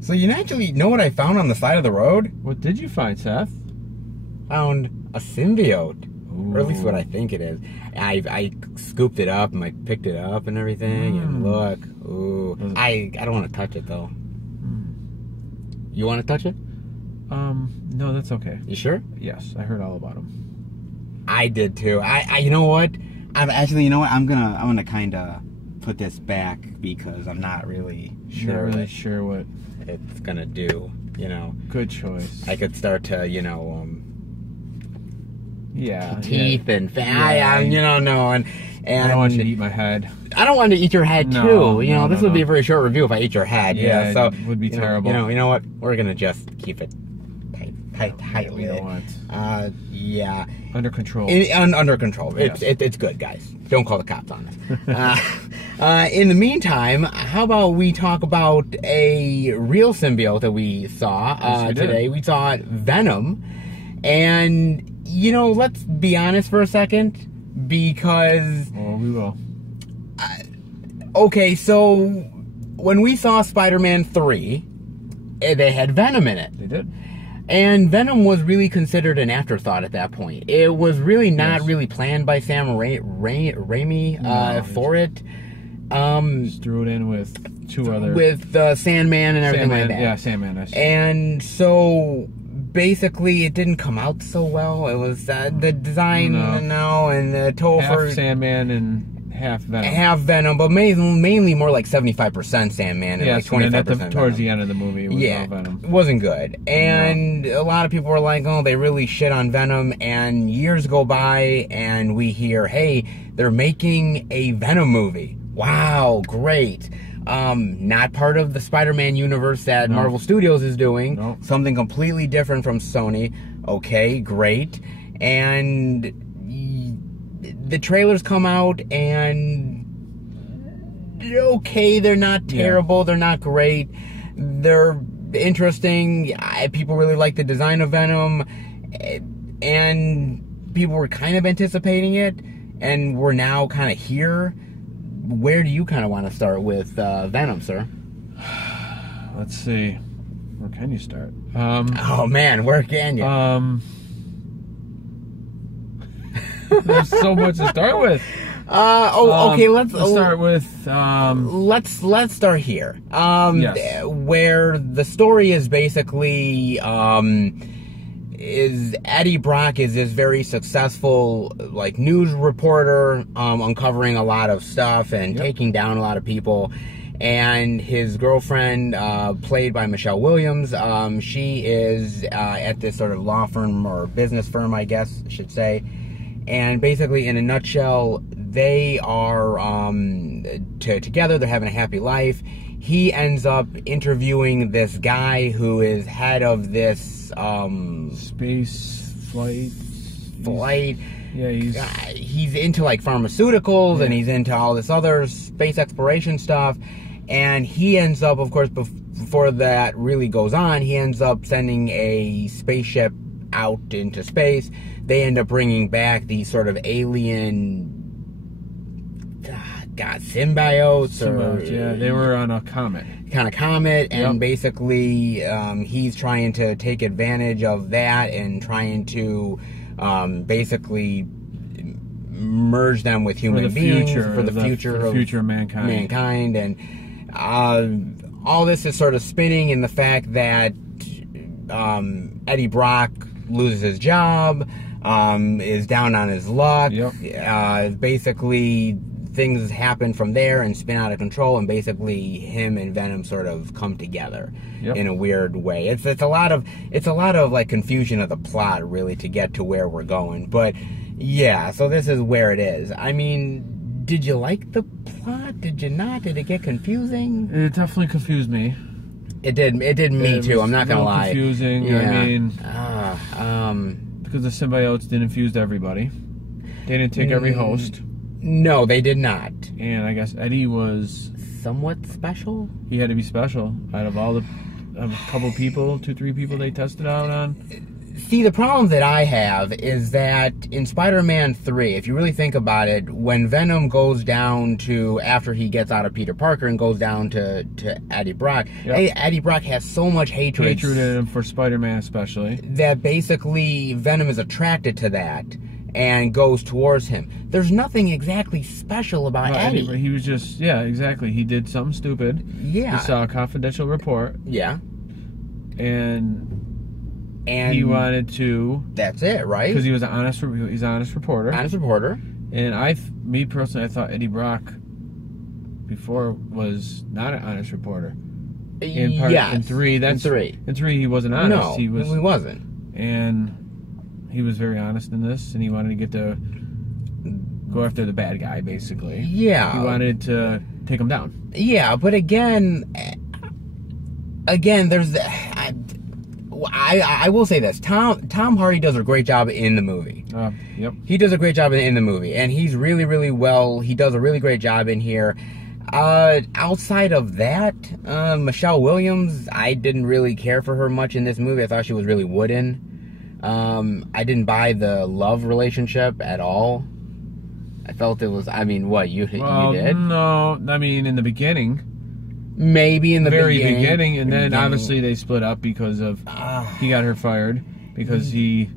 So you actually know what I found on the side of the road? What did you find, Seth? Found a symbiote. Ooh. Or at least what I think it is. I scooped it up and I picked it up and everything. And look. Ooh. I don't want to touch it though. You want to touch it? No, that's okay. You sure? Yes, I heard all about them. I did too. You know what? I'm gonna kind of put this back because I'm not really sure. Not really sure what it's gonna do. You know. Good choice. I could start to, teeth and fat. No, and I don't want you to eat my head. I don't want to eat your head too. This would be a very short review if I ate your head. Yeah, so it would be terrible. You know what? We're gonna just keep it tight. We don't want. Yeah. Under control. Under control. Yes. It's good, guys. Don't call the cops on us. In the meantime, how about we talk about a real symbiote that we saw today? We saw Venom, and let's be honest for a second, because. Oh, we will. Okay, so when we saw Spider-Man 3, they had Venom in it. They did. And Venom was really considered an afterthought at that point. It was really not really planned by Sam Raimi for it. Just threw it in with two other... With Sandman and everything like that. Yeah, Sandman. And so basically it didn't come out so well. It was the design, and the Topher... Half Sandman and half Venom. Half Venom, but mainly more like 75% Sandman and like 25% towards the end of the movie, it was all Venom. It wasn't good. And a lot of people were like, oh, they really shit on Venom. And years go by and we hear, hey, they're making a Venom movie. Wow, great. Not part of the Spider-Man universe that Marvel Studios is doing. No. Something completely different from Sony. Okay, great. And the trailers come out and okay, they're not terrible, they're not great, they're interesting. People really like the design of Venom, and people were kind of anticipating it, and we're now kind of here. Where do you kind of want to start with Venom, sir? Let's see, where can you start? Oh man, where can you? There's so much to start with. Okay. Let's start with. Let's start here. Yes. Where the story is basically is Eddie Brock is this very successful like news reporter, uncovering a lot of stuff and taking down a lot of people. And his girlfriend, played by Michelle Williams, she is at this sort of law firm or business firm, I guess I should say. And basically, in a nutshell, they are together. They're having a happy life. He ends up interviewing this guy who is head of this space flight. Yeah, he's into like pharmaceuticals, and he's into all this other space exploration stuff. And he ends up, of course, before that really goes on, he ends up sending a spaceship out into space. They end up bringing back these sort of alien, symbiotes. Yeah, they were on a comet. And basically he's trying to take advantage of that and trying to basically merge them with human beings for the future of mankind. And all this is sort of spinning in the fact that Eddie Brock loses his job, is down on his luck. Basically, things happen from there and spin out of control, and basically him and Venom sort of come together in a weird way. It's a lot of like confusion of the plot really to get to where we're going. But yeah, so this is where it is. I mean, did you like the plot? Did you not? Did it get confusing? It definitely confused me. It did me too. I'm not gonna lie. Confusing. Yeah. I mean, because the symbiotes didn't infuse everybody. They didn't take every host. No, they did not. And I guess Eddie was somewhat special. He had to be special out of all the a couple people, 2-3 people they tested out on. See, the problem that I have is that in Spider-Man 3, if you really think about it, when Venom goes down to, after he gets out of Peter Parker and goes down to Eddie Brock, Eddie Brock has so much hatred. Hatred in him for Spider-Man especially. That basically Venom is attracted to that and goes towards him. There's nothing exactly special about Eddie. He was just, yeah, exactly. He did something stupid. Yeah. He saw a confidential report. Yeah. And he wanted to. That's it, right? Because he's an honest reporter. Honest reporter. And me personally, I thought Eddie Brock before was not an honest reporter. In 3, in 3 he wasn't honest. No, he wasn't. And he was very honest in this, and he wanted to get to go after the bad guy, basically. Yeah. He wanted to take him down. Yeah, but again, there's I will say this. Tom Hardy does a great job in the movie. Yep. He does a great job in the movie, and he's really, really well. He does a really great job in here. Outside of that, Michelle Williams, I didn't really care for her much in this movie. I thought she was really wooden. I didn't buy the love relationship at all. I felt it was. I mean, what you did? No, I mean in the beginning. Maybe in the very beginning, and then obviously they split up because of he got her fired because he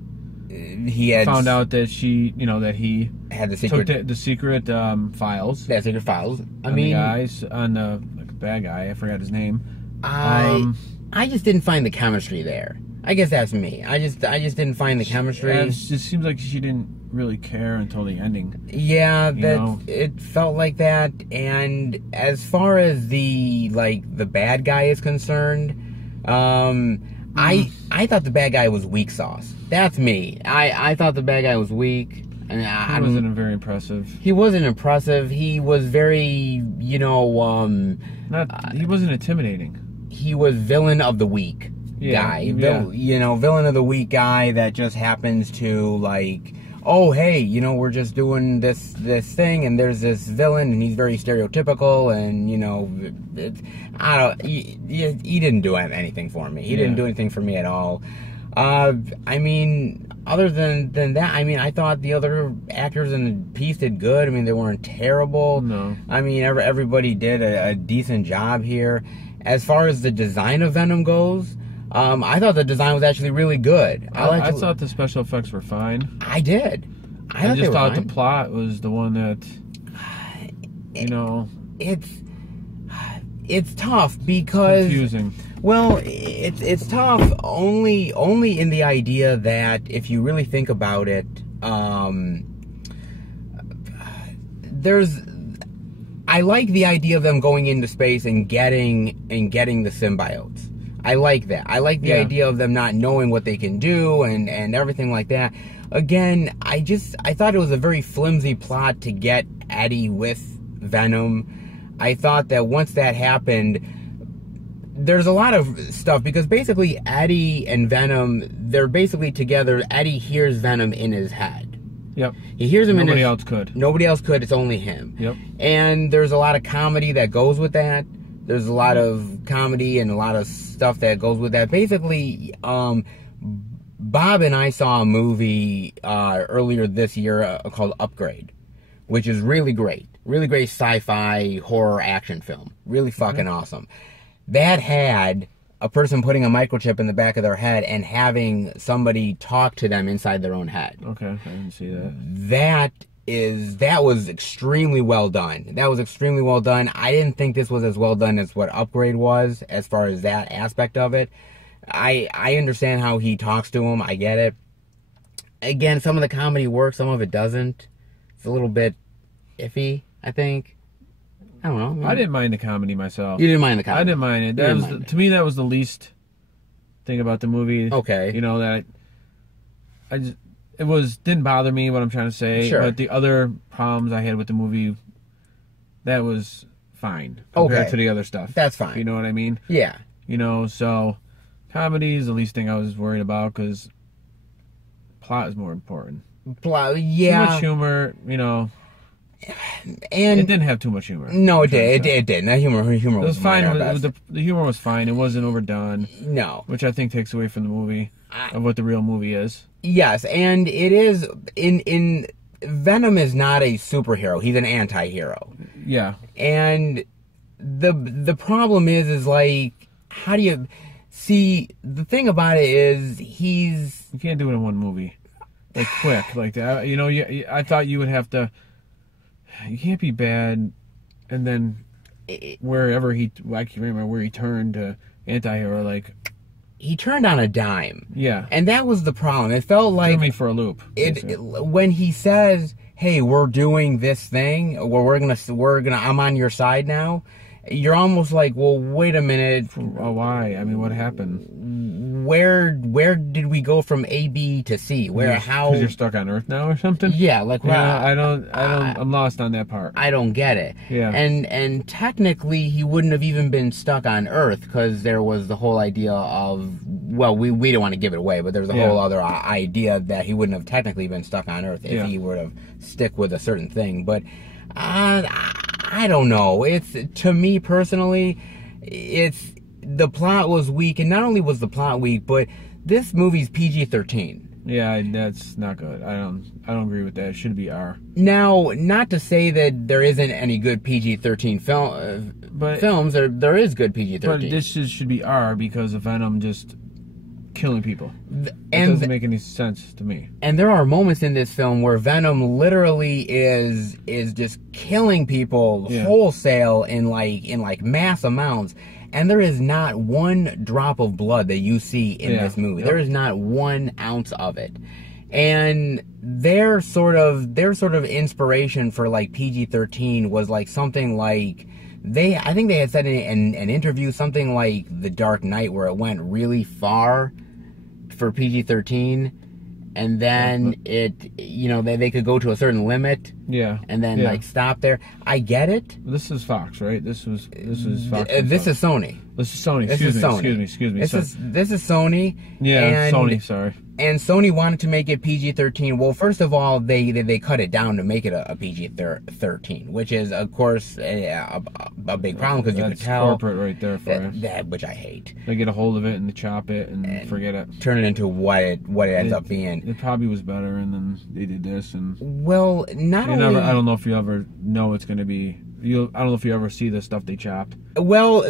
had found out that that he had the secret took the secret files. Yeah, secret files. The guys on the bad guy. I forgot his name. I just didn't find the chemistry there. I guess that's me. I just didn't find the chemistry. It just seems like she didn't really care until the ending. Yeah, it felt like that. And as far as the bad guy is concerned, I thought the bad guy was weak sauce. That's me. I thought the bad guy was weak. I mean, he wasn't very impressive. He wasn't impressive. He was very, he wasn't intimidating. He was villain of the week. Guy, villain of the week guy that just happens to oh hey, we're just doing this thing, and there's this villain, and he's very stereotypical, and he didn't do anything for me. He didn't do anything for me at all. I mean, other than that, I mean, I thought the other actors in the piece did good. I mean, they weren't terrible. No. I mean, everybody did a decent job here. As far as the design of Venom goes, I thought the design was actually really good. I thought the special effects were fine. I did. I just thought the plot was the one that, It's tough because... confusing. Well, it's tough only in the idea that if you really think about it, I like the idea of them going into space and getting the symbiotes. I like that. I like the idea of them not knowing what they can do and everything like that. Again, I thought it was a very flimsy plot to get Eddie with Venom. I thought that once that happened, there's a lot of stuff, because basically Eddie and Venom, they're basically together. Eddie hears Venom in his head. Yep. He hears him Nobody else could. Nobody else could. It's only him. Yep. And there's a lot of comedy that goes with that. There's a lot of comedy and a lot of stuff that goes with that. Basically, Bob and I saw a movie earlier this year called Upgrade, which is really great. Really great sci-fi horror action film. Really fucking awesome. That had a person putting a microchip in the back of their head and having somebody talk to them inside their own head. Okay, I didn't see that. That was extremely well done. That was extremely well done. I didn't think this was as well done as what Upgrade was, as far as that aspect of it. I understand how he talks to him. I get it. Again, some of the comedy works, some of it doesn't. It's a little bit iffy, I think. I don't know. I didn't mind the comedy myself. You didn't mind the comedy? I didn't mind it. To me, that was the least thing about the movie. Okay. Didn't bother me, what I'm trying to say. Sure. But the other problems I had with the movie, that was fine compared to the other stuff. That's fine. You know what I mean? Yeah. So comedy is the least thing I was worried about, because plot is more important. Plot, yeah. Too much humor, And it didn't have too much humor. No, it did. It didn't. The humor was fine. The humor was fine. It wasn't overdone. No, which I think takes away from the movie of what the real movie is. Yes, and it is in Venom is not a superhero. He's an anti-hero. Yeah, and the problem is like, how do you see? The thing about it is you can't do it in one movie, like quick, like that. You know, I thought you would have to. You can't be bad, and then wherever I can't remember where he turned to anti-hero, like he turned on a dime. Yeah, and that was the problem. It felt like threw me for a loop. When he says, "Hey, we're doing this thing, or we're gonna, I'm on your side now." You're almost like, well, wait a minute. Why? I mean, what happened? Where did we go from A, B to C? How? Because you're stuck on Earth now or something? Yeah, like I'm lost on that part. I don't get it. Yeah. And technically, he wouldn't have even been stuck on Earth because there was the whole idea of, well, we don't want to give it away, but there's a whole other idea that he wouldn't have technically been stuck on Earth if he would have stick with a certain thing. But I don't know. To me personally, the plot was weak, and not only was the plot weak, but this movie's PG-13. Yeah, that's not good. I don't agree with that. It should be R. Now, not to say that there isn't any good PG-13 films. There is good PG-13. But this should be R because of Venom just killing people. It doesn't make any sense to me. And there are moments in this film where Venom literally is just killing people wholesale in mass amounts, and there is not one drop of blood that you see in this movie. There is not 1 ounce of it. And their sort of inspiration for like PG-13 was like something like I think they had said in an interview something like The Dark Knight, where it went really far for PG-13, and then they could go to a certain limit, and then like stop there. I get it. This is Fox, right? This is Fox. This is Sony. This is Sony. Excuse me. This is Sony. Yeah, Sony. Sorry. And Sony wanted to make it PG-13. Well, first of all, they cut it down to make it a PG-13, which is, of course, a big problem because you could tell. That's corporate right there for you. That, which I hate. They get a hold of it and they chop it and forget it. Turn it into what it ends up being. It probably was better, and then they did this. And well, not only... I don't know if you ever know it's going to be... I don't know if you ever see the stuff they chopped. Well,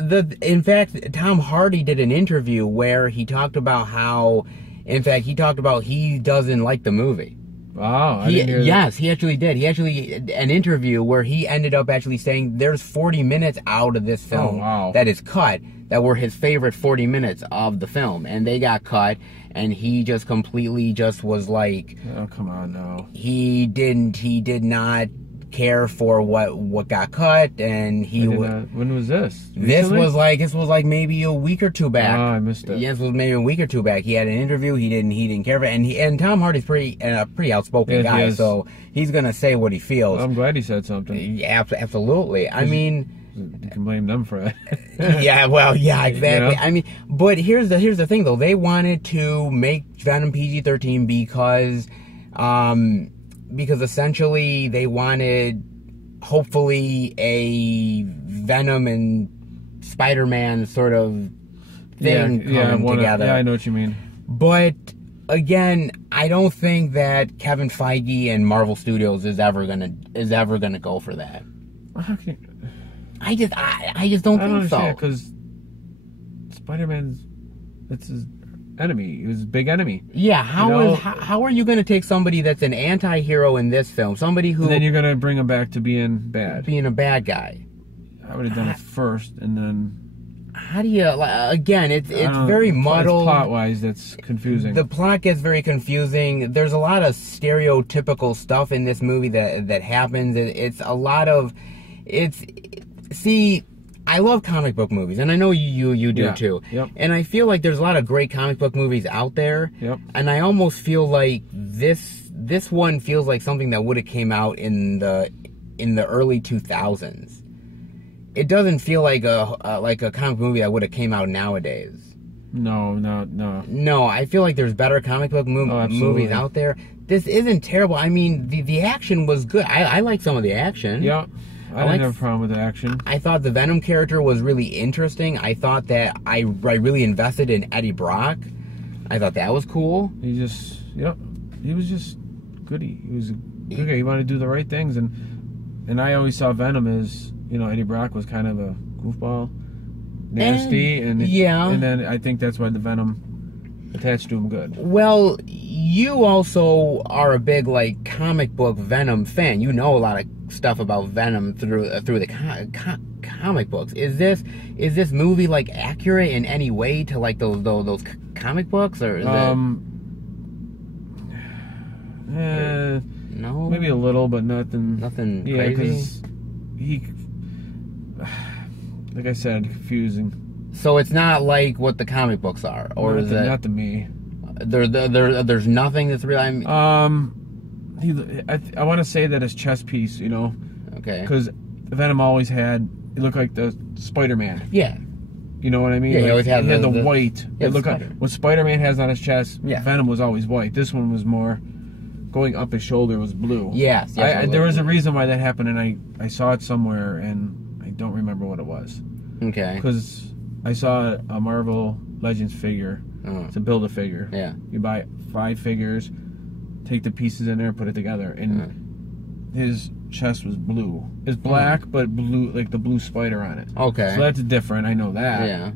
in fact, Tom Hardy did an interview where he talked about how... In fact, he talked about he doesn't like the movie. Wow, I didn't hear that. Yes, he actually did. He actually, an interview where he ended up actually saying there's 40 minutes out of this film that is cut that were his favorite 40 minutes of the film. And they got cut, and he just completely just was like... Oh, come on now. He did not care for what got cut, and when was this? This was like maybe a week or two back. Oh, I missed it. Yes, it was maybe a week or two back. He had an interview. He didn't care for it, and Tom Hardy's a pretty outspoken guy, so he's gonna say what he feels. I'm glad he said something. Yeah, absolutely. I mean, you can blame them for that. Yeah, well, yeah, exactly. You know? I mean, but here's the thing though. They wanted to make Venom PG-13 because essentially they wanted, hopefully, a Venom and Spider-Man sort of thing coming together. Yeah, I know what you mean. But again, I don't think that Kevin Feige and Marvel Studios is ever gonna go for that. Okay. I just don't think so. Because Spider-Man's, it's his enemy. He was his big enemy. Yeah, how are you going to take somebody that's an anti-hero in this film, somebody who... And then you're going to bring him back to being bad. Being a bad guy. I would have done it first, and then... How do you... Again, it's very muddled. Plot-wise, that's confusing. The plot gets very confusing. There's a lot of stereotypical stuff in this movie that happens. It's a lot of... See... I love comic book movies, and I know you do too. Yep. And I feel like there's a lot of great comic book movies out there. Yep. And I almost feel like this one feels like something that would have came out in the early 2000s. It doesn't feel like a comic movie that would have came out nowadays. No. No, I feel like there's better comic book movies out there. This isn't terrible. I mean, the action was good. I like some of the action. Yeah, I didn't have a problem with the action. I thought the Venom character was really interesting. I thought that I really invested in Eddie Brock. I thought that was cool. He was just goody. He was a good guy. He wanted to do the right things, and I always saw Venom as, Eddie Brock was kind of a goofball, nasty, and then I think that's why the Venom attached to him good. Well, you also are a big comic book Venom fan. You know a lot of stuff about Venom through the comic books. Is this movie accurate in any way to those comic books, or is no, maybe a little, but nothing. Nothing Yeah, crazy. He, like I said, confusing. So it's not like what the comic books are, or is it? Not to me. There's nothing that's really. I want to say that his chess piece, Okay. because Venom always had. It looked like the Spider-Man. Yeah. You know what I mean? Yeah, he always had the white. Yeah, it looked like what Spider-Man has on his chest. Yeah. Venom was always white. This one was more going up his shoulder was blue. Yes. There was a reason why that happened, and I saw it somewhere, and I don't remember what it was. Okay. Because I saw a Marvel Legends figure. To build a figure. Yeah. You buy 5 figures, take the pieces in there, put it together, and his chest was blue. It's black, but blue, like the blue spider on it. Okay. So that's different. I know that. Yeah.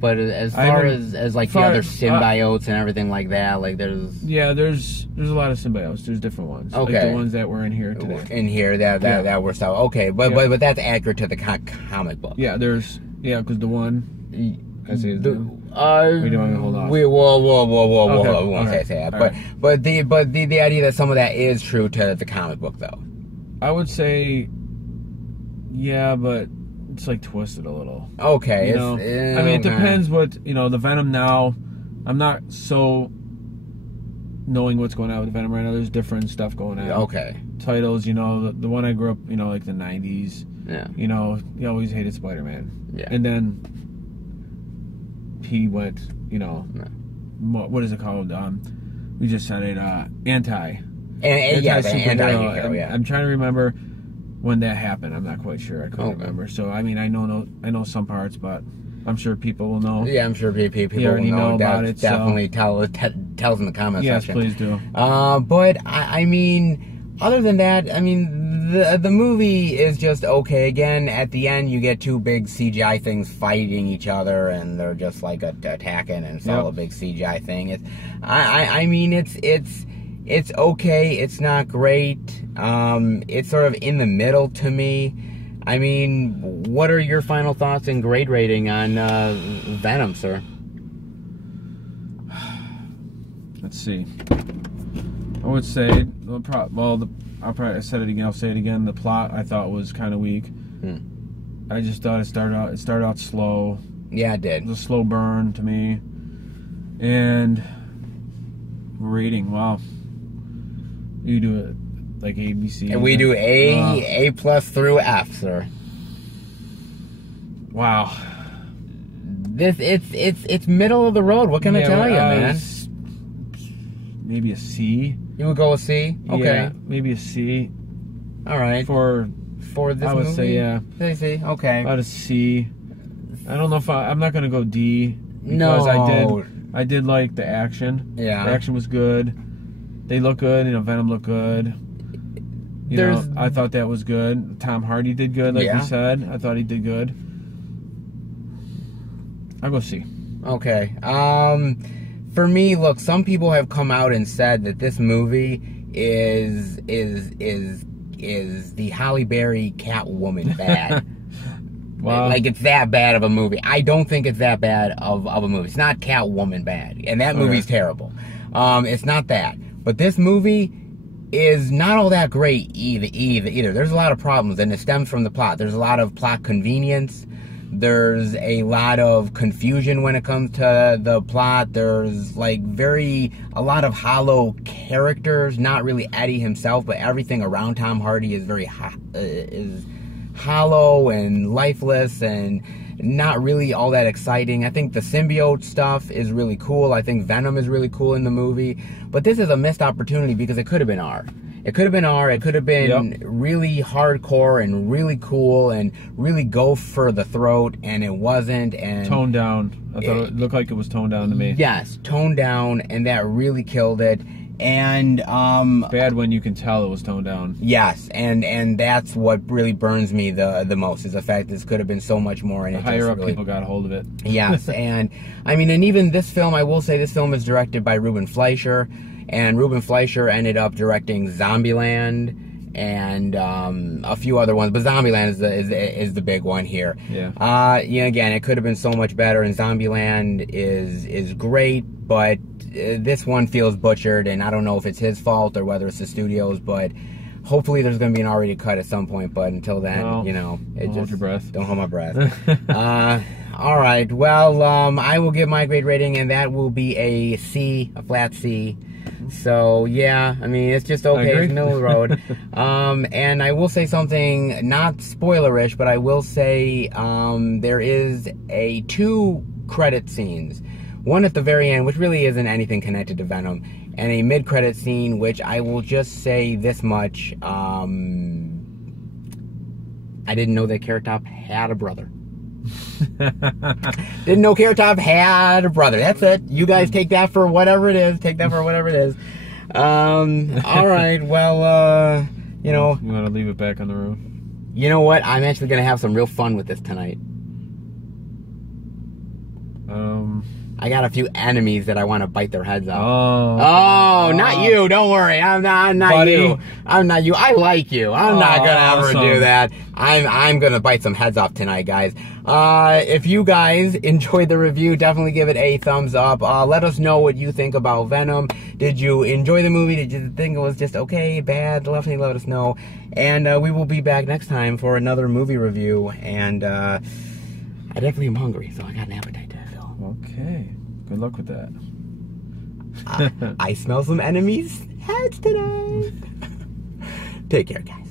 But as far as the other symbiotes and everything like that, there's a lot of symbiotes. There's different ones. Okay. Like the ones that were in here today. In here that were so okay, but that's accurate to the comic book. Yeah. Because the one. I see. We don't want to hold off. Whoa. Okay. We won't say that. Right. But the idea that some of that is true to the comic book, though. I would say, yeah, but it's twisted a little. Okay. It depends what the Venom now. I'm not so knowing what's going on with Venom right now. There's different stuff going on. Okay. Titles, the one I grew up, like the 90s. Yeah. He always hated Spider-Man. Yeah. And then he went, what is it called? We just said it, anti-hero. Yeah. I'm trying to remember when that happened. I'm not quite sure. I couldn't remember. So I know some parts, but I'm sure people will know. Yeah, I'm sure people will know about it. Definitely tell us in the comments section. Yes, please do. But other than that, the movie is just okay. Again, at the end, you get 2 big CGI things fighting each other, and they're just attacking, and it's all a big CGI thing. It's okay. It's not great. It's sort of in the middle to me. What are your final thoughts and grade rating on Venom, sir? Let's see. I would say, I said it again. I'll say it again. The plot I thought was kind of weak. I just thought it started out slow. Yeah, it did. It was a slow burn to me. And rating, wow. You do it like A, B, C. And we do A plus through F, sir. Wow. It's middle of the road. What can I tell you, man? Maybe a C. You would go with C? Okay. Yeah, maybe a C. All right. For this movie? I would say, yeah. C, okay. About a C. I don't know if I'm not going to go D. No. Because I did like the action. Yeah. The action was good. They look good. Venom looked good. I thought that was good. Tom Hardy did good, like you said. I thought he did good. I'll go C. Okay. For me, look, some people have come out and said that this movie is the Halle Berry Catwoman bad. Wow. It's that bad of a movie. I don't think it's that bad of a movie. It's not Catwoman bad, and that movie's terrible. It's not that. But this movie is not all that great either. There's a lot of problems, and it stems from the plot. There's a lot of plot convenience. There's a lot of confusion when it comes to the plot. There's a lot of hollow characters. Not really Eddie himself, but everything around Tom Hardy is very hollow and lifeless, and not really all that exciting. I think the symbiote stuff is really cool. I think Venom is really cool in the movie. But this is a missed opportunity because it could have been R. It could have been R. It could have been really hardcore and really cool and really go for the throat, and it wasn't. And toned down. I thought it looked like it was toned down to me. Yes, toned down, and that really killed it. And bad when you can tell it was toned down. Yes, and that's what really burns me the most, is the fact this could have been so much more. And the higher up people got a hold of it. Yes, and I mean, and even this film, I will say this film is directed by Ruben Fleischer, and Ruben Fleischer ended up directing Zombieland and a few other ones, but Zombieland is the big one here. Yeah. Again, it could have been so much better, and Zombieland is great, but this one feels butchered, and I don't know if it's his fault or whether it's the studio's, but hopefully there's going to be an R-rated cut at some point. But until then, don't hold your breath. Don't hold my breath. All right. Well, I will give my grade rating, and that will be a C, a flat C. So yeah, I mean, it's just okay. It's middle of the road. And I will say something not spoilerish, but I will say there is 2 credit scenes. One at the very end, which really isn't anything connected to Venom, and a mid-credit scene, which I will just say this much. I didn't know that Carrot Top had a brother. Didn't know Carrot Top had a brother. That's it. You guys take that for whatever it is. Take that for whatever it is. All right. Well, You want to leave it back on the road? You know what? I'm actually going to have some real fun with this tonight. I got a few enemies that I want to bite their heads off. Oh, not you. Don't worry. I'm not you. I'm not you. I like you. I'm not gonna ever do that. I'm gonna bite some heads off tonight, guys. If you guys enjoyed the review, definitely give it a thumbs up. Let us know what you think about Venom. Did you enjoy the movie? Did you think it was just okay, bad? Definitely let us know. And we will be back next time for another movie review. And I definitely am hungry, so I got an appetite to fill. Okay. Good luck with that. I smell some enemies' heads tonight. Take care, guys.